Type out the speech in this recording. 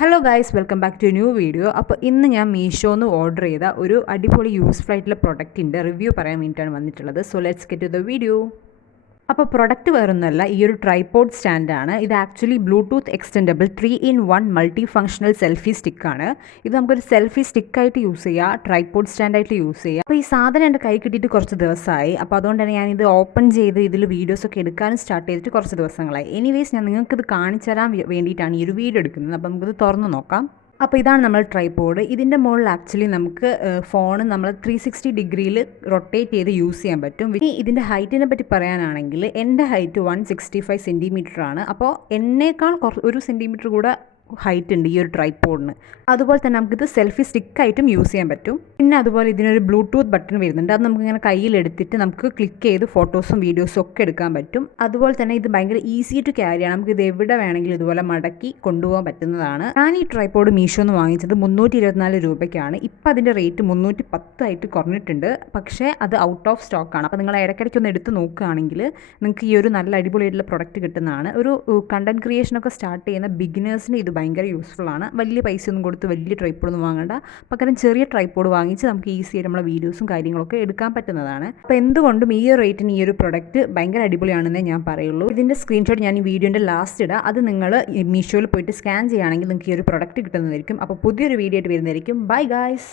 Hello guys, welcome back to new video. അപ്പോൾ ഇന്ന് ഞാൻ മീഷോന്ന് ഓർഡർ ചെയ്ത ഒരു അടിപൊളി യൂസ്ഫുൾ ആയിട്ടുള്ള പ്രൊഡക്റ്റിൻ്റെ റിവ്യൂ പറയാൻ വേണ്ടിയിട്ടാണ് വന്നിട്ടുള്ളത്. So let's get to the video. അപ്പോൾ പ്രൊഡക്റ്റ് വേറൊന്നുമല്ല, ഈ ഒരു ട്രൈപോഡ് സ്റ്റാൻഡാണ്. ഇത് actually Bluetooth extendable 3-in-1 multi functional selfie സ്റ്റിക്കാണ്. ഇത് നമുക്കൊരു സെൽഫി സ്റ്റിക്കായിട്ട് യൂസ് ചെയ്യാം, ട്രൈപോഡ് സ്റ്റാൻഡായിട്ട് യൂസ് ചെയ്യാം. അപ്പോൾ ഈ സാധനം എൻ്റെ കൈ കിട്ടിയിട്ട് കുറച്ച് ദിവസമായി. അപ്പോൾ അതുകൊണ്ട് തന്നെ ഞാനിത് ഓപ്പൺ ചെയ്ത് ഇതിൽ വീഡിയോസൊക്കെ എടുക്കാനും സ്റ്റാർട്ട് ചെയ്തിട്ട് കുറച്ച് ദിവസങ്ങളായി. എനിവേസ് ഞാൻ നിങ്ങൾക്കിത് കാണിച്ചു തരാൻ വേണ്ടിയിട്ടാണ് ഈ ഒരു വീഡിയോ എടുക്കുന്നത്. അപ്പോൾ നമുക്കിത് തുറന്ന് നോക്കാം. അപ്പോൾ ഇതാണ് നമ്മൾ ട്രൈപോഡ്. ഇതിൻ്റെ മുകളിൽ ആക്ച്വലി നമുക്ക് ഫോൺ നമ്മൾ 360 ഡിഗ്രിയിൽ റൊട്ടേറ്റ് ചെയ്ത് യൂസ് ചെയ്യാൻ പറ്റും. ഇനി ഇതിൻ്റെ ഹൈറ്റിനെ പറ്റി പറയാനാണെങ്കിൽ എൻ്റെ ഹൈറ്റ് 165 സെൻറ്റിമീറ്റർ ആണ്. അപ്പോൾ എന്നേക്കാൾ ഒരു സെൻറ്റിമീറ്റർ കൂടെ ഹൈറ്റ് ഉണ്ട് ഈ ഒരു ട്രൈപോഡിന്. അതുപോലെ തന്നെ നമുക്കിത് സെൽഫി സ്റ്റിക്കായിട്ടും യൂസ് ചെയ്യാൻ പറ്റും. പിന്നെ അതുപോലെ ഇതിനൊരു ബ്ലൂടൂത്ത് ബട്ടൺ വരുന്നുണ്ട്. അത് നമുക്കിങ്ങനെ കയ്യിലെടുത്തിട്ട് നമുക്ക് ക്ലിക്ക് ചെയ്ത് ഫോട്ടോസും വീഡിയോസും ഒക്കെ എടുക്കാൻ പറ്റും. അതുപോലെ തന്നെ ഇത് ഭയങ്കര ഈസി ടു ക്യാരി ആണ്. നമുക്കിത് എവിടെ വേണമെങ്കിലും ഇതുപോലെ മടക്കി കൊണ്ടുപോകാൻ പറ്റുന്നതാണ്. ഞാൻ ഈ ട്രൈപോഡ് മീഷോന്ന് വാങ്ങിച്ചത് 324 രൂപയ്ക്കാണ്. ഇപ്പം അതിൻ്റെ റേറ്റ് 310 ആയിട്ട് കുറഞ്ഞിട്ടുണ്ട്. പക്ഷേ അത് ഔട്ട് ഓഫ് സ്റ്റോക്കാണ്. അപ്പോൾ നിങ്ങൾ ഇടയ്ക്കിടയ്ക്ക് ഒന്ന് എടുത്ത് നോക്കുകയാണെങ്കിൽ നിങ്ങൾക്ക് ഈ ഒരു നല്ല അടിപൊളിയായിട്ടുള്ള പ്രൊഡക്റ്റ് കിട്ടുന്നതാണ്. ഒരു കണ്ടന്റ് ക്രിയേഷനൊക്കെ സ്റ്റാർട്ട് ചെയ്യുന്ന ബിഗിനേഴ്സിന് ഇത് ഭയങ്കര യൂസ്ഫുൾ ആണ്. വലിയ പൈസ ഒന്നും കൊടുത്ത് വലിയ ട്രൈപോഡൊന്നും വാങ്ങേണ്ട. പകരം ചെറിയ ട്രൈപോഡ് വാങ്ങിച്ച് നമുക്ക് ഈസി ആയിട്ട് നമ്മളെ വീഡിയോസും കാര്യങ്ങളൊക്കെ എടുക്കാൻ പറ്റുന്നതാണ്. അപ്പോൾ എന്തുകൊണ്ടും ഈ റേറ്റിന് ഈ ഒരു പ്രൊഡക്റ്റ് ഭയങ്കര അടിപൊളിയാണെന്നേ ഞാൻ പറയുള്ളൂ. ഇതിൻ്റെ സ്ക്രീൻഷോട്ട് ഞാൻ ഈ വീഡിയോൻ്റെ ലാസ്റ്റ് ഇടാം. അത് നിങ്ങൾ മീഷോയിൽ പോയിട്ട് സ്കാൻ ചെയ്യുകയാണെങ്കിൽ നിങ്ങൾക്ക് ഈ ഒരു പ്രൊഡക്റ്റ് കിട്ടുന്നതായിരിക്കും. അപ്പോൾ പുതിയൊരു വീഡിയോ ആയിട്ട് വരുന്നതായിരിക്കും. Bye guys.